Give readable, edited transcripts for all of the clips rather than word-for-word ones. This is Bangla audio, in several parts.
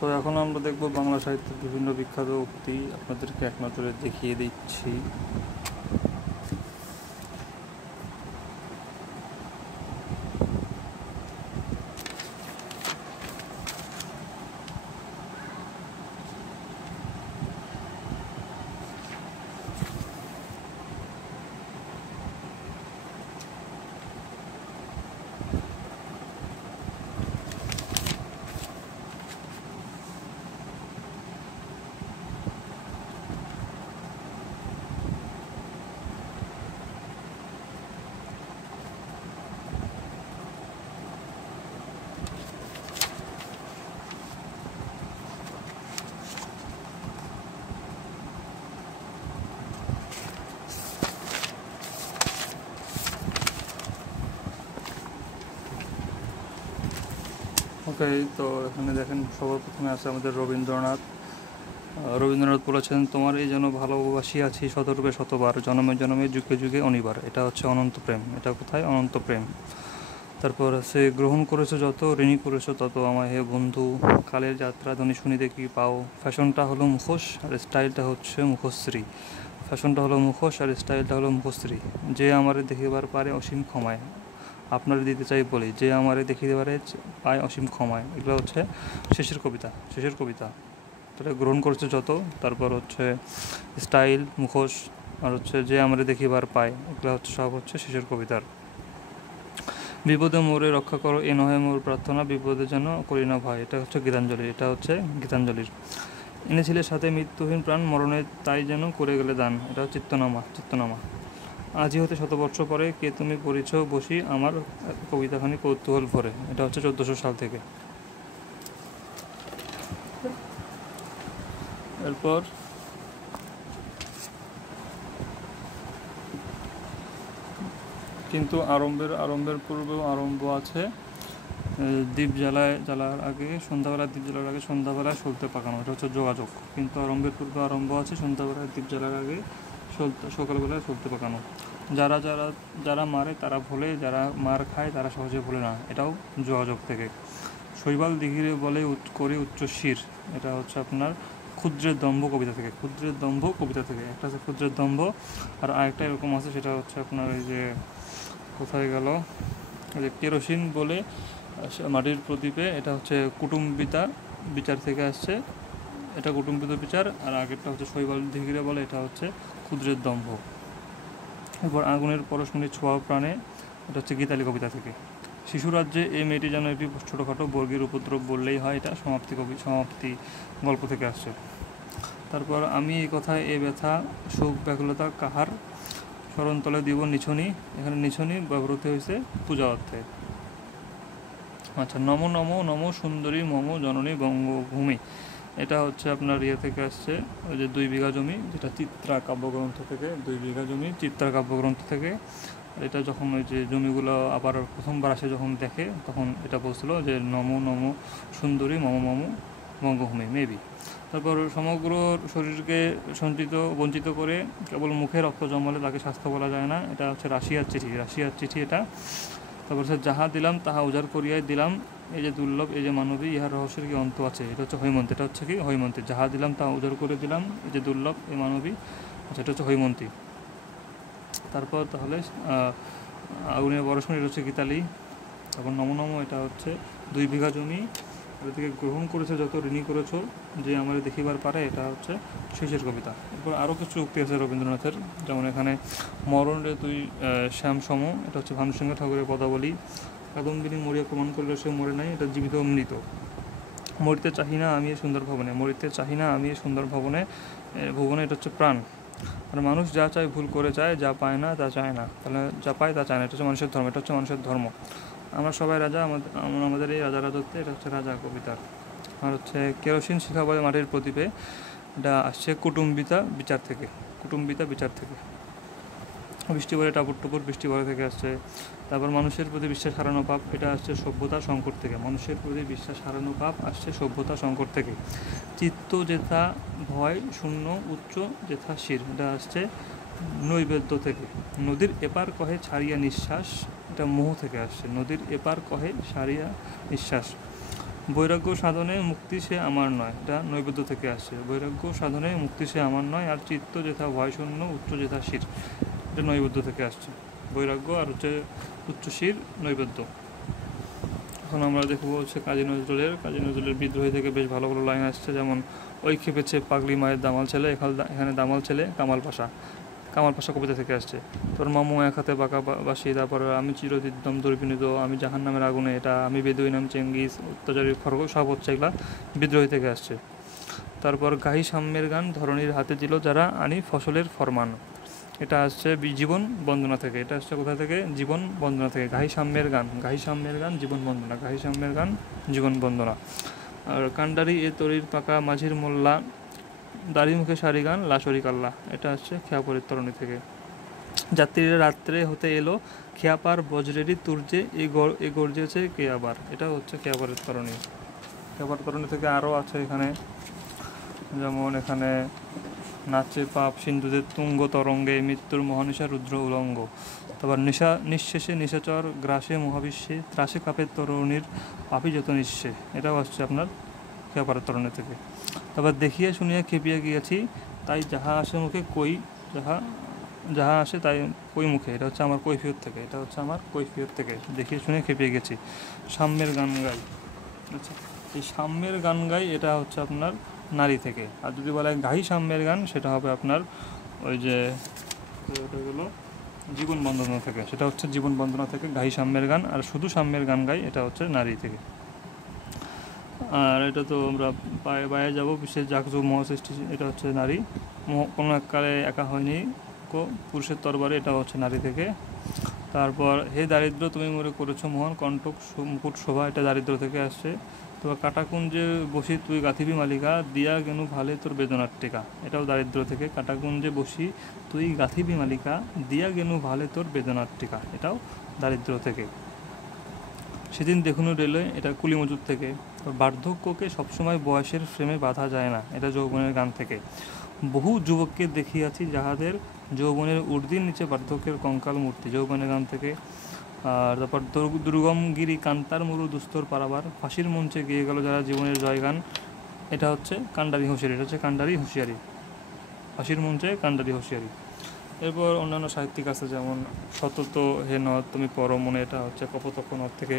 তো এখন আমরা দেখব বাংলা সাহিত্যের বিভিন্ন বিখ্যাত উক্তি, আপনাদেরকে এক নজরে দেখিয়ে দিচ্ছি। ওকে, তো এখানে দেখেন সবার প্রথমে আছে আমাদের রবীন্দ্রনাথ। রবীন্দ্রনাথ বলেছেন, তোমার এই যেন ভালোবাসি আছি শতরূপে শতবার, জনমে জনমে যুগে যুগে অনিবার। এটা হচ্ছে অনন্ত প্রেম। এটা কোথায়? অনন্ত প্রেম। তারপর আছে, গ্রহণ করেছো যত, ঋণী করেছো তত আমায় হে বন্ধু, কালের যাত্রা ধ্বনি শুনিতে কি পাও। ফ্যাশনটা হলো মুখোশ আর স্টাইলটা হচ্ছে মুখশ্রী। ফ্যাশনটা হলো মুখোশ আর স্টাইলটা হলো মুখশ্রী। যে আমারে দেখিবার পারে অসীম ক্ষমায়, আপনারা দিতে চাই বলি, যে আমারে দেখিতে পারে পায় অসীম ক্ষমায়। এগুলো হচ্ছে শেষের কবিতা। তাহলে গ্রহণ করছে যত, তারপর হচ্ছে স্টাইল, মুখোশ, আর হচ্ছে যে আমারে দেখিবার পায়, এগুলো হচ্ছে সব হচ্ছে শেষের কবিতার। বিপদে মোরে রক্ষা করো এ নহে মোর প্রার্থনা, বিপদে যেন করি না ভয়। এটা হচ্ছে গীতাঞ্জলি। এটা হচ্ছে গীতাঞ্জলির। এনেছিলে সাথে মৃত্যুহীন প্রাণ, মরণে তাই যেন করে গেলে দান। এটা চিত্তনামা। আজি হতে 100 বর্ষ পরে কে তুমি পড়িছ বসি, আমার কবিতাখানি কৌতূহল ভরে। এটা হচ্ছে 1400 সাল থেকে। এরপর কিন্তু আরম্ভের পূর্বেও আরম্ভ আছে, দ্বীপ জ্বালার আগে সন্ধ্যাবেলায়, দ্বীপ জ্বালার আগে সন্ধ্যাবেলায় সলতে পাকানো। এটা হচ্ছে যোগাযোগ। কিন্তু আরম্ভের পূর্বে আরম্ভ আছে, সন্ধ্যাবেলায় দ্বীপ জ্বালার আগে সকালবেলায় সলতে পাকানো। যারা মারে তারা ভোলে, যারা মার খায় তারা সহজে ভোলে না। এটাও যোগাযোগ থেকে। শৈবাল দিঘিরে বলে করি উচ্চশির। এটা হচ্ছে আপনার ক্ষুদ্রের দম্ভ কবিতা থেকে। একটা আছে ক্ষুদ্রের দম্ভ, আর আরেকটা এরকম আছে, সেটা হচ্ছে আপনার এই যে কোথায় গেল, যে কেরোসিন বলে মাটির প্রদীপে। এটা হচ্ছে কুটুম্বিতা বিচার থেকে আসছে। এটা কুটুম্বিত বিচার। আর আগেরটা হচ্ছে শৈবাল দিঘিরে বলে, এটা হচ্ছে ক্ষুদ্রের দম্ভ। এরপর আগুনের পরশমণি ছোঁয়া প্রাণে, এটা হচ্ছে গীতালি কবিতা থেকে। শিশুরাজ্যে এই মেয়েটি যেন একটি ছোটোখাটো বর্গীর উপদ্রব বললেই হয়, এটা সমাপ্তি গল্প থেকে আসছে। তারপর আমি এই কথায় এ ব্যথা শোক ব্যাকুলতা কাহার, স্মরণতলে দিব নিছনি। এখানে নিছনি ব্যবহৃত হয়েছে পূজা অর্থে। আচ্ছা, নমো নমো নমো সুন্দরী মম জননী বঙ্গভূমি। এটা হচ্ছে আপনার থেকে আসছে, ওই যে 2 বিঘা জমি, যেটা চিত্রা কাব্যগ্রন্থ থেকে। 2 বিঘা জমি চিত্রা কাব্যগ্রন্থ থেকে। এটা যখন ওই যে জমিগুলো আবার প্রথমবার আসে, যখন দেখে, তখন এটা বলছিল যে নমো নমো সুন্দরী মম মম বঙ্গভূমি, মেবি। তারপর সমগ্র শরীরকে বঞ্চিত করে কেবল মুখে রক্ত জমালে তাকে স্বাস্থ্য বলা যায় না। এটা হচ্ছে রাশিয়ার চিঠি এটা। তারপর হচ্ছে যাহা দিলাম তাহা উজাড় করিয়াই দিলাম, এই যে দুর্লভ এই যে মানবী, ইহার রহস্যের কি অন্ত আছে। এটা হচ্ছে হৈমন্তী। এটা হচ্ছে কি হৈমন্তী। যাহা দিলাম তাহা উজাড় করে দিলাম, এই যে দুর্লভ এই মানবী। আচ্ছা, এটা হচ্ছে হৈমন্তী। তারপর তাহলে আগুনের পরশমণি, এটা হচ্ছে গীতালি। তারপর নমো নমো, এটা হচ্ছে 2 বিঘা জমি, এটা থেকে গ্রহণ করেছে যত, ঋণী করেছো যে আমার দেখিবার পারে। এটা হচ্ছে শেষের কবিতা। এরপর আরও কিছু উক্তি আছে রবীন্দ্রনাথের, যেমন এখানে মরণ রে তুই শ্যাম সম, এটা হচ্ছে ভানুসিংহ ঠাকুরের পদাবলী। কাদম্বিনী মরিয়া প্রমাণ করলে সে মরে নাই, এটা জীবিত মৃত। মরিতে চাহি না আমি এই সুন্দর ভবনে, ভুবনে, এটা হচ্ছে প্রাণ। আর মানুষ যা চায় ভুল করে চায়, যা পায় না তা চায় না। তাহলে যা পায় তা চায় না, এটা হচ্ছে মানুষের ধর্ম। এটা হচ্ছে মানুষের ধর্ম। আমরা সবাই রাজা, আমাদের এই রাজত্বে, এটা হচ্ছে রাজা কবিতার। আর হচ্ছে কেরোসিন শিখা বলে মাটির প্রদীপে, এটা আসছে কুটুম্বিতা বিচার থেকে। বৃষ্টি পরে টাপুর টুপুর, বৃষ্টি পরে থেকে আসছে। তারপর মানুষের প্রতি বিশ্বাস হারানো পাপ, এটা আসছে সভ্যতা সংকট থেকে। চিত্ত যেথা ভয় শূন্য উচ্চ যেথা শির, এটা আসছে নৈবেদ্য থেকে। নদীর এপার কহে ছাড়িয়া নিঃশ্বাস, এটা মোহ থেকে আসছে। নদীর এপার কহে ছাড়িয়া নিঃশ্বাস। বৈরাগ্য সাধনে মুক্তি সে আমার নয়, এটা নৈবেদ্য থেকে আসছে। বৈরাগ্য সাধনে মুক্তি সে আমার নয়, আর চিত্ত যেথা ভয়শূন্য উচ্চ যেথা শির, এটা নৈবেদ্য থেকে আসছে। বৈরাগ্য আর হচ্ছে উচ্চ শির নৈবেদ্য। এখন আমরা দেখবো হচ্ছে কাজী নজরুলের বিদ্রোহী থেকে বেশ ভালো ভালো লাইন আসছে, যেমন ওই খেপেছে পাগলি মায়ের দামাল ছেলে, এখানে দামাল ছেলে কামাল পাশা কবিতা থেকে আসছে। তোর মামু এক হাতে বাঁকা বাসি, তারপর আমি চিরদিদ্যম দুর্বিনীত, আমি জাহান নামের আগুনে, এটা আমি বেদুই নাম চেঙ্গিস, অত্যাচারী খড়গ, সব হচ্ছে এগুলা বিদ্রোহী থেকে আসছে। তারপর গাহি সাম্যের গান ধরণীর হাতে দিল যারা আনি ফসলের ফরমান, এটা আসছে জীবন বন্দনা থেকে। এটা আসছে কোথা থেকে? জীবন বন্দনা থেকে। গাহি সাম্যের গান জীবন বন্দনা, গাহি সাম্যের গান জীবন বন্দনা। আর কান্ডারি এ তরির পাকা মাঝির মোল্লা, দাড়ি মুখে সারি গান লাশরি কাল্লা, এটা হচ্ছে খেয়াপরের তরণী থেকে। যাত্রীরা রাত্রে হতে এলো খেয়াপার বজ্রেরই তুর্যে এ গর্জেছে কে আবার, এটা হচ্ছে খেয়াপারের তরণী। খেয়াপার তরণী থেকে আরও আছে এখানে, যেমন এখানে নাচে পাপ সিন্ধুদের তুঙ্গ তরঙ্গে, মৃত্যুর মহানিশা রুদ্র উলঙ্গ। তারপর নিঃশেষে নিশাচর গ্রাসে মহাবিশ্বে, ত্রাসে কাপের তরুণীর পাপি যত নিঃশে, এটাও আসছে আপনার খেয়াপারের তরণী থেকে। তারপর দেখিয়া শুনিয়া খেপিয়া গিয়াছি, তাই যাহা আসে মুখে যাহা আসে তাই কই মুখে, এটা হচ্ছে আমার কৈফিয়ত থেকে। দেখিয়ে শুনে খেপিয়ে গেছি। সাম্যের গান গাই, আচ্ছা এই সাম্যের গান গাই এটা হচ্ছে আপনার নারী থেকে। আর যদি বলা হয় গাহি সাম্যের গান, সেটা হবে আপনার ওই যে ওটাগুলো জীবন বন্দনা থেকে, সেটা হচ্ছে জীবন বন্দনা থেকে গাহি সাম্যের গান। আর শুধু সাম্যের গান গাই, এটা হচ্ছে নারী থেকে। আর এটা তো আমরা পায়ে যাবো বিশেষ জাগজু মহাসৃষ্টি, এটা হচ্ছে নারী। কোনো এককালে একা হয়নি পুরুষের তরবারে, এটা হচ্ছে নারী থেকে। তারপর হে দারিদ্র তুমি মোরে করেছো মোহন, কণ্টক মুকুট শোভা, এটা দারিদ্র থেকে আসছে। তো কাটাকুঞ্জে বসি তুই গাথিবি মালিকা, দিয়া গেনু ভালে তোর বেদনার টিকা, এটাও দারিদ্র থেকে। কাটাকুঞ্জে বসি তুই গাথিবি মালিকা, দিয়া গেনু ভালে তোর বেদনার টিকা, এটাও দারিদ্র থেকে। সেদিন দেখুন রেলওয়ে, এটা কুলি মজুর থেকে। বার্ধক্যকে সবসময় বয়সের ফ্রেমে বাঁধা যায় না, এটা যৌবনের গান থেকে। বহু যুবককে দেখিয়াছি যাহাদের যৌবনের ঊর্ধ্বের নিচে বার্ধক্যের কঙ্কাল মূর্তি, যৌবনের গান থেকে। আর তারপর দুর্গমগিরি কান্তার মরু দুস্তর পারাবার, ফাঁসির মঞ্চে গিয়ে গেল যারা জীবনের জয়গান, এটা হচ্ছে কান্ডারি হুঁশিয়ারি, এটা হচ্ছে কান্ডারি হুঁশিয়ারি, ফাঁসির মঞ্চে কান্ডারি হুঁশিয়ারি। এরপর অন্যান্য সাহিত্যিক আছে, যেমন সতত হে নদ তুমি পরমনে, এটা হচ্ছে কপোতক্ষ নদ থেকে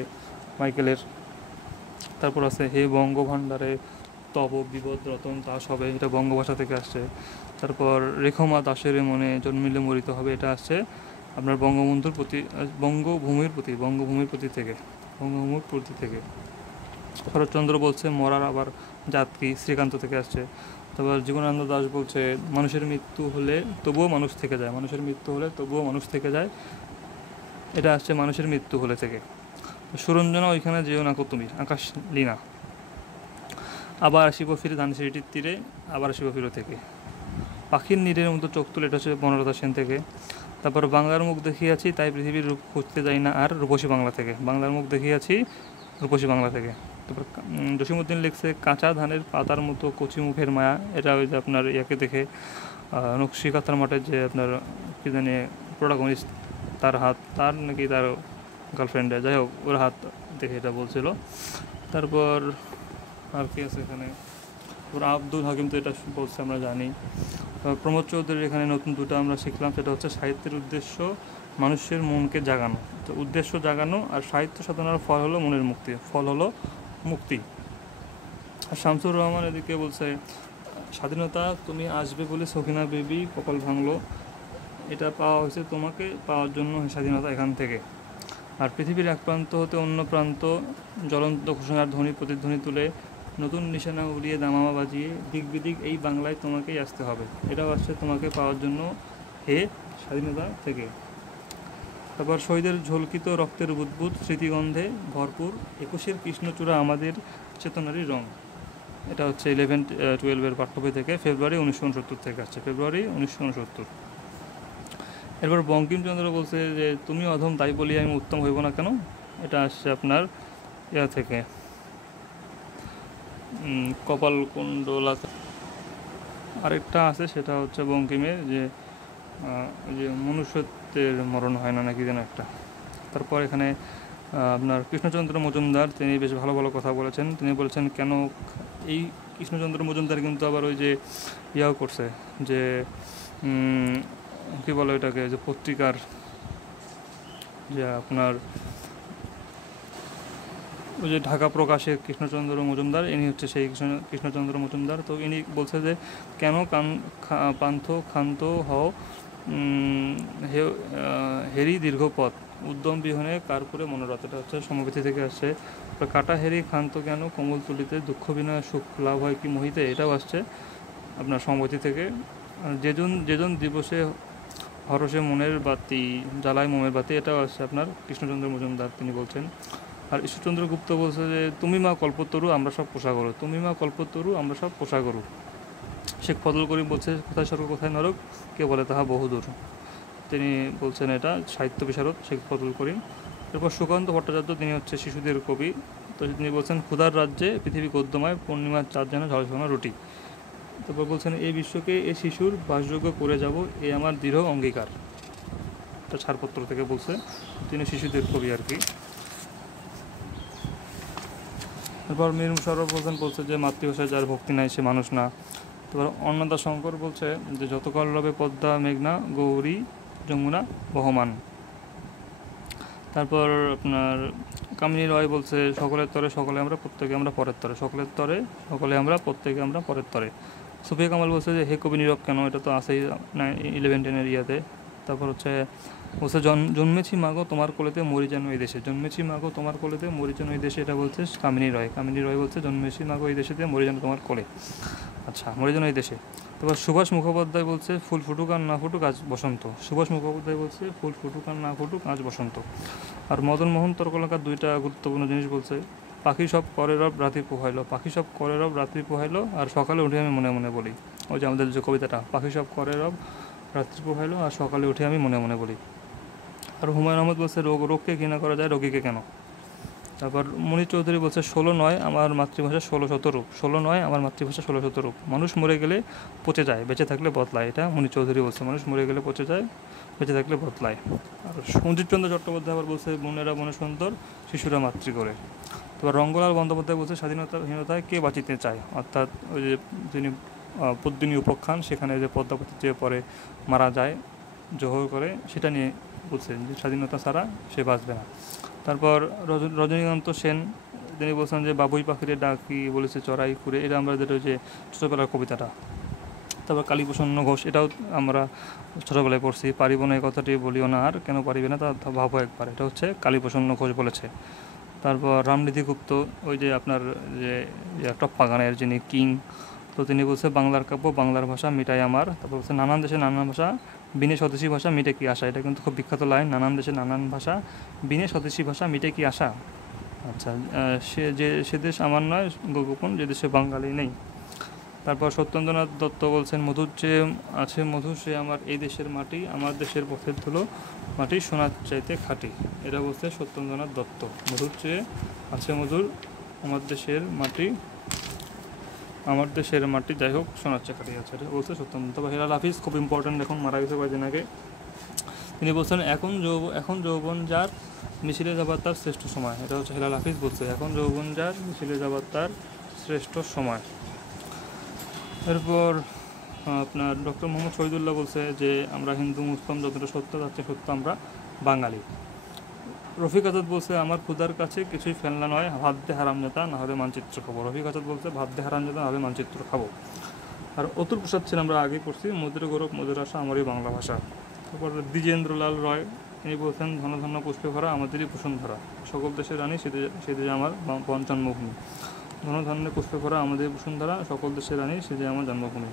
মাইকেলের। তারপর আছে হে বঙ্গভাণ্ডারে তব বিপদ রতন দাস হবে, এটা বঙ্গভাষা থেকে আসছে। তারপর রেখমা দাসের মনে জন্মিলে মরিতে হবে, এটা আসছে আপনার বঙ্গভূমির প্রতি থেকে। শরৎচন্দ্র বলছে মরার আবার জাত কি, শ্রীকান্ত থেকে আসছে। তারপর জীবনানন্দ দাশ বলছে মানুষের মৃত্যু হলে তবুও মানুষ থেকে যায়, এটা আসছে মানুষের মৃত্যু হলে থেকে। সুরঞ্জনা ওইখানে যেও না কো তুমি, আকাশ লীনা। আবার আসিব ফিরে ধানসিঁড়িটির তীরে, আবার আসিব ফিরে থেকে। পাখির নীড়ের মতো চোখ তুলে, এটা হচ্ছে বনলতা সেন থেকে। তারপর বাংলার মুখ দেখিয়াছি তাই পৃথিবীর রূপ খুঁজতে যাই না আর, রূপসী বাংলা থেকে। বাংলার মুখ দেখিয়াছি রূপসী বাংলা থেকে। তারপর জসীমউদ্দিন লিখছে কাঁচা ধানের পাতার মতো কচি মুখের মায়া, এটা ওই যে আপনার ইয়াকে দেখে নকশি কাঁথার মাঠে যে আপনার কী জানি প্রোটাগনিস্ট, তার নাকি তার গার্লফ্রেন্ডে, যাই হোক ওর হাত দেখে এটা বলছিল। তারপর আর কি আছে এখানে, ওরা আব্দুল হাকিম তো এটা বলছে আমরা জানি। প্রমোদ চৌধুরীর এখানে নতুন দুটো আমরা শিখলাম, সেটা হচ্ছে সাহিত্যের উদ্দেশ্য মানুষের মনকে জাগানো, তো উদ্দেশ্য জাগানো, আর সাহিত্য সাধনার ফল হলো মনের মুক্তি। আর শামসুর রহমান এদিকে বলছে স্বাধীনতা তুমি আসবে বলে সখিনা বেবি কপাল ভাঙলো, এটা পাওয়া হয়েছে তোমাকে পাওয়ার জন্য স্বাধীনতা এখান থেকে। আর পৃথিবীর এক প্রান্ত হতে অন্য প্রান্ত জ্বলন্ত ঘোষণার প্রতিধ্বনি তুলে নতুন নিশানা উড়িয়ে দামামা বাজিয়ে দিক বিদিক এই বাংলায় তোমাকেই আসতে হবে, এটাও আসছে তোমাকে পাওয়ার জন্য হে স্বাধীনতা থেকে। তারপর শহীদের ঝলকিত রক্তের বুদবুদ স্মৃতিগন্ধে ভরপুর, 21-এর কৃষ্ণচূড়া আমাদের চেতনারই রং, এটা হচ্ছে 11-12 পাঠ্যবই থেকে, ফেব্রুয়ারি 1969 থেকে আসছে, ফেব্রুয়ারি 1969। এরপর বঙ্কিমচন্দ্র বলছে যে তুমি অধম তাই বলি আমি উত্তম হইব না কেন, এটা আসছে আপনার ইয়া থেকে কপালকুণ্ডলা। আরেকটা আছে সেটা হচ্ছে বঙ্কিমের যে মনুষ্যত্বের মরণ হয় না নাকি যেন একটা। তারপর এখানে আপনার কৃষ্ণচন্দ্র মজুমদার তিনি বেশ ভালো ভালো কথা বলেছেন। তিনি বলেছেন কেন এই কৃষ্ণচন্দ্র মজুমদার কিন্তু আবার ওই যে ইয়াও করছে যে কী বলে ওইটাকে, যে পত্রিকার যে আপনার ওই যে ঢাকা প্রকাশে কৃষ্ণচন্দ্র মজুমদার, ইনি হচ্ছে সেই কৃষ্ণচন্দ্র মজুমদার। তো ইনি বলছে যে কেন পান্থ ক্ষান্ত হও হেরি দীর্ঘ পথ উদ্যম বিহনে কার করে মনোরথ। এটা হচ্ছে সমবেতি থেকে আসছে। কাটা হেরি ক্ষান্ত কেন কোমল তুলিতে দুঃখ বিনয় সুখ লাভ হয় কি মোহিতে, এটাও আসছে আপনার সমবেতি থেকে। যেজন দিবসে হরসে মনের বাতি জ্বালায় মোমের বাতি, এটাও আসছে আপনার কৃষ্ণচন্দ্র মজুমদার, তিনি বলছেন। আর ঈশ্বরচন্দ্র গুপ্ত বলছে যে তুমি মা কল্পতরু আমরা সব পোষা করো, তুমি মা কল্পতরু আমরা সব পোষা করু। শেখ ফজল করিম বলছে কোথায় স্বর্গ কোথায় নরক কে বলে তাহা বহুদূর, তিনি বলছেন এটা সাহিত্য বিশারদ শেখ ফজল করিম। এরপর সুকান্ত ভট্টাচার্য, তিনি হচ্ছে শিশুদের কবি। তো তিনি বলছেন ক্ষুধার রাজ্যে পৃথিবী গদ্যময় পূর্ণিমার চাঁদ যেন ঝলসানো রুটি। তারপর বলছেন এই বিশ্বকে এ শিশুর বাসযোগ্য করে যাব এ আমার দৃঢ় অঙ্গীকার, এটা ছাড়পত্র থেকে বলছে, তিনি শিশুদের কবি আর কি। এরপর মীর মুশাররফ হোসেন বলছে যে মাতৃভাষায় যার ভক্তি নাই সে মানুষ না। তারপর অন্নদা শঙ্কর বলছে যে যতকাল রবে পদ্মা মেঘনা গৌরী যমুনা বহমান। তারপর আপনার কামিনী রয় বলছে সকলের তরে সকলে আমরা প্রত্যেকে আমরা পরের তরে, সকলের তরে সকলে আমরা প্রত্যেকে আমরা পরের তরে। সুফিয়া কামাল বলছে যে হে কবি নীরব কেন, এটা তো আছেই 11-10 ইয়াতে। তারপর হচ্ছে বলছে জন্মেছি মাগো তোমার কোলেতে মরি যেন এই দেশে, জন্মেছি মাগো তোমার কোলেতে মরি যেন এই দেশে, এটা বলছে কামিনী রয়। কামিনী রয় বলছে জন্মেছি মাগো এই দেশেতে মরি যেন তোমার কোলে, আচ্ছা মরি যেন এই দেশে। তারপর সুভাষ মুখোপাধ্যায় বলছে ফুল ফুটুক আর না ফুটুক আজ বসন্ত, সুভাষ মুখোপাধ্যায় বলছে ফুল ফুটুক আর না ফুটুক আজ বসন্ত। আর মদন মোহন তর্কলঙ্কার দুইটা গুরুত্বপূর্ণ জিনিস বলছে, পাখি সব করে রব রাত্রি পোহাইলো, পাখি সব করে রব রাত্রি পোহাইলো আর সকালে উঠে আমি মনে মনে বলি। ওই যে আমাদের যে কবিতাটা, পাখি সব করে রব রাত্রি পোহাইলো আর সকালে উঠে আমি মনে মনে বলি। আর হুমায়ুন আহমদ বলছে রোগকে ঘৃণা করা যায় রোগীকে কেন। তারপর মনির চৌধুরী বলছে 16 নয় আমার মাতৃভাষা 16 রূপ, 16 নয় আমার মাতৃভাষা 16 রূপ, মানুষ মরে গেলে পচে যায় বেঁচে থাকলে বদলায়, এটা মনির চৌধুরী বলছে, মানুষ মরে গেলে পচে যায় বেঁচে থাকলে বদলায়। আর সঞ্জিতচন্দ্র চট্টোপাধ্যায় আবার বলছে বোনেরা বনে সুন্দর শিশুরা মাতৃ করে। তারপর রঙ্গলাল বন্দ্যোপাধ্যায় বলছে স্বাধীনতাহীনতায় কে বাঁচিতে চায়, অর্থাৎ ওই যে যিনি পদ্মিনী উপাখ্যান, সেখানে যে পদ্মাবতী যে পরে মারা যায় জোহর করে, সেটা নিয়ে বলছেন যে স্বাধীনতা ছাড়া সে বাঁচবে না। তারপর রজনীকান্ত সেন, তিনি বলছেন যে বাবুই পাখিরে ডাকি বলেছে চড়াই করে, এটা আমরা যেটা যে ছোটোবেলার কবিতাটা। তারপর কালীপ্রসন্ন ঘোষ, এটাও আমরা ছোটোবেলায় পড়ছি, পারিব না এই কথাটি বলিও না আর কেন পারিবে না তা ভাবো একবার, এটা হচ্ছে কালীপ্রসন্ন ঘোষ বলেছে। তারপর রামনিধি গুপ্ত, ওই যে আপনার যে টপ্পা গানের যিনি কিং, তো তিনি বলছে বাংলার কাব্য বাংলার ভাষা মিটাই আমার। তারপর বলছে নানান দেশে নানান ভাষা বিনে স্বদেশী ভাষা মিটে কি আশা, এটা কিন্তু খুব বিখ্যাত লাইন, নানান দেশে নানান ভাষা বিনে স্বদেশী ভাষা মিটে কি আশা। আচ্ছা, সে দেশ আমার নয় গোপন যে দেশে বাঙালি নেই। তারপর সত্যেন্দ্রনাথ দত্ত বলছেন মধুর চেয়ে আছে মধু সে আমার এই দেশের মাটি, আমার দেশের পথের ধুলো মাটি সোনার চাইতে খাঁটি, এটা বলছে সত্যেন্দ্রনাথ দত্ত। মধুর চেয়ে আছে মধুর আমার দেশের মাটি, আমার দেশের মাটি যাই হোক সোনার চেয়ে খাঁটি আছে, এটা বলছে সত্যেন্দ্র। তবে হেলাল হাফিজ খুব ইম্পর্ট্যান্ট, এখন মারা গেছে কয়েকদিন আগে, তিনি বলছেন এখন যৌবন যার মিছিলে যাবার তার শ্রেষ্ঠ সময়, এটা হচ্ছে হেলাল হাফিজ বলছে এখন যৌবন যার মিছিলে যাবার তার শ্রেষ্ঠ সময়। এরপর আপনার ডক্টর মোহাম্মদ শহীদুল্লাহ বলছে যে আমরা হিন্দু মুসলিম যতটা সত্য তার চেয়ে সত্য আমরা বাঙালি। রফিক আজাদ বলছে আমার ক্ষুধার কাছে কিছুই ফেলনা নয়, ভাত দে হারামজাদা না হলে মানচিত্র খাবো। রফিক আজাদ বলছে ভাত দে হারামজাদা না হলে মানচিত্র খাবো। আর অতুল প্রসাদ ছিল আমরা আগে করছি মধুর গৌরব মধুর আশা আমারই বাংলা ভাষা। তারপর দ্বিজেন্দ্রলাল রয়, তিনি বলছেন ধন ধন্য পুষ্পে ভরা আমাদেরই বসুন্ধরা, সকল দেশের রানী সে দেশে আমার জন্মভূমি। ধন ধন্য পুষ্পে ভরা আমাদের বসুন্ধরা, সকল দেশের রানী সে যে আমার জন্মভূমি।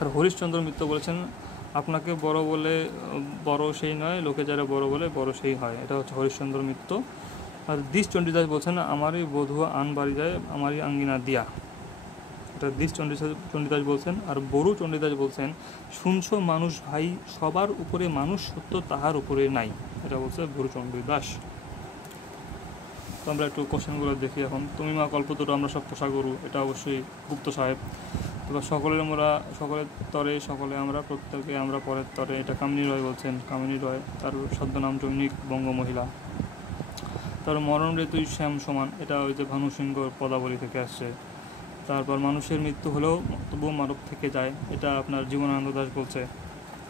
আর হরিশচন্দ্র মিত্র বলেছেন আপনাকে বড় বলে বড় সেই নয়, লোকে যারা বড় বলে বড় সেই হয়, এটা হচ্ছে হরিশচন্দ্র মিত্র। আর দিশ চণ্ডীদাস বলছেন আমারই বধূ আন বাড়ি যায় আমারই আঙ্গিনা দিয়া, এটা দিশ চণ্ডীদাস বলছেন। আর বড়ু চণ্ডীদাস বলছেন শুনছো মানুষ ভাই সবার উপরে মানুষ সত্য তাহার উপরে নাই, এটা বলছে বড়ু চণ্ডীদাস। তো আমরা একটু কোশ্চেনগুলো দেখি এখন। তুমি মা কল্পতরু আমরা সব পোষা গরু, এটা অবশ্যই গুপ্ত সাহেব। এবার সকলের তরে সকলে আমরা প্রত্যেকে আমরা পরের তরে, এটা কামিনী রয় বলছেন, কামিনী রয়, তার ছদ্মনাম জৈনিক বঙ্গ মহিলা। তারপর মরণ ঋতুই শ্যাম সমান, এটা ওই যে ভানু সিংহর পদাবলী থেকে আসছে। তারপর মানুষের মৃত্যু হলেও তবুও মানব থেকে যায়, এটা আপনার জীবনানন্দ দাশ বলছে।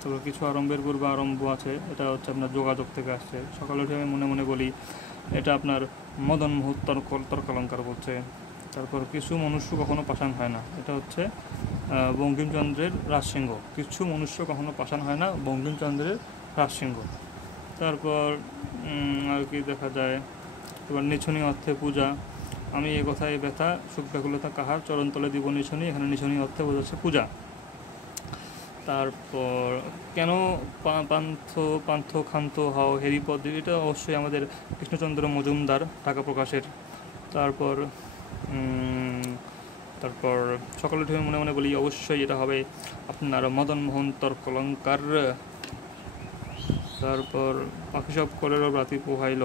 তারপর কিছু আরম্ভের পূর্বে আরম্ভ আছে, এটা হচ্ছে আপনার যোগাযোগ থেকে আসছে। সকালে উঠে আমি মনে মনে বলি, এটা আপনার মদন মোহন তর্কালঙ্কার বলছে। তারপর কিছু মনুষ্য কখনো পাষাণ হয় না, এটা হচ্ছে বঙ্কিমচন্দ্রের রাজসিংহ। কিছু মনুষ্য কখনো পাষাণ হয় না, বঙ্কিমচন্দ্রের রাজসিংহ। তারপর আর কি দেখা যায়, এবার নিছনি অর্থে পূজা, আমি এ কথায় ব্যথা সুখ ব্যাকুলতা কাহার, চরণতলে দিব নিছনি, এখানে নিছনি অর্থে বোঝাচ্ছে পূজা। তারপর কেন পান্থ ক্ষান্ত হও হেরিপদ, এটা অবশ্যই আমাদের কৃষ্ণচন্দ্র মজুমদার, ঢাকা প্রকাশের। তারপর তারপর সকালে উঠে মনে মনে বলি, অবশ্যই এটা হবে আপনার মদন মোহন তর্কালঙ্কার। তারপর পাখি সব কলেরও রাতি পোহাইল,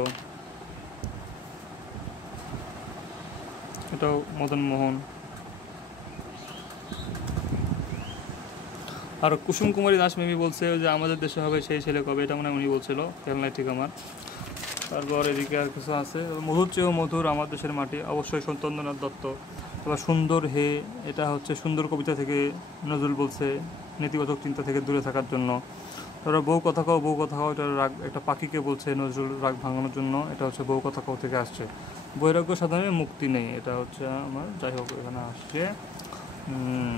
এটাও মদন মোহন। আর কুসুম কুমারী দাস মেবি বলছে যে আমাদের দেশে হবে সেই ছেলে কবে, এটা মনে হয় উনি বলছিল, খেয়াল নাই ঠিক আমার। তারপর এদিকে আর কিছু আছে, মধুর চেয়েও মধুর আমার দেশের মাটি, অবশ্যই সত্যেন্দ্রনাথ দত্ত। তারপর সুন্দর হে, এটা হচ্ছে সুন্দর কবিতা থেকে নজরুল বলছে, নেতিবাচক চিন্তা থেকে দূরে থাকার জন্য। তারপর বউ কথা কও এটা রাগ, একটা পাখিকে বলছে নজরুল রাগ ভাঙানোর জন্য, এটা হচ্ছে বউ কথা কও থেকে আসছে। বৈরাগ্য সাধনে মুক্তি নেই, এটা হচ্ছে আমার, যাই হোক এখানে আসছে।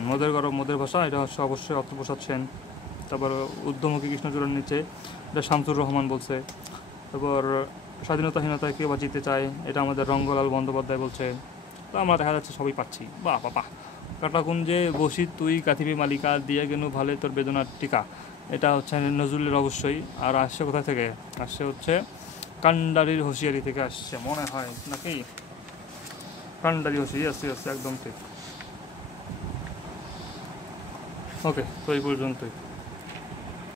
মদের গরব মদের ভাষা, এটা হচ্ছে অবশ্যই অর্থপ্রসাদ সেন। তারপর উদ্যমুখী কৃষ্ণচূড়ার নিচে, এটা শামসুর রহমান বলছে। তারপর স্বাধীনতাহীনতায় কেউ বা জিতে চায়, এটা আমাদের রঙ্গলাল বন্দ্যোপাধ্যায় বলছে। তো আমরা দেখা যাচ্ছে সবই পাচ্ছি, বাহ বাবা। কাটাকুঞ্জে বসি তুই কাথিবি মালিকা, দিয়ে গেনু ভালে তোর বেদনার টিকা, এটা হচ্ছে নজরুলের অবশ্যই। আর আসছে কোথা থেকে, আসছে হচ্ছে কান্ডারির হুঁশিয়ারি থেকে আসছে মনে হয় নাকি, কান্ডারি হুঁশিয়ারি আসছে একদম ঠিক। ওকে, তো এই পর্যন্তই।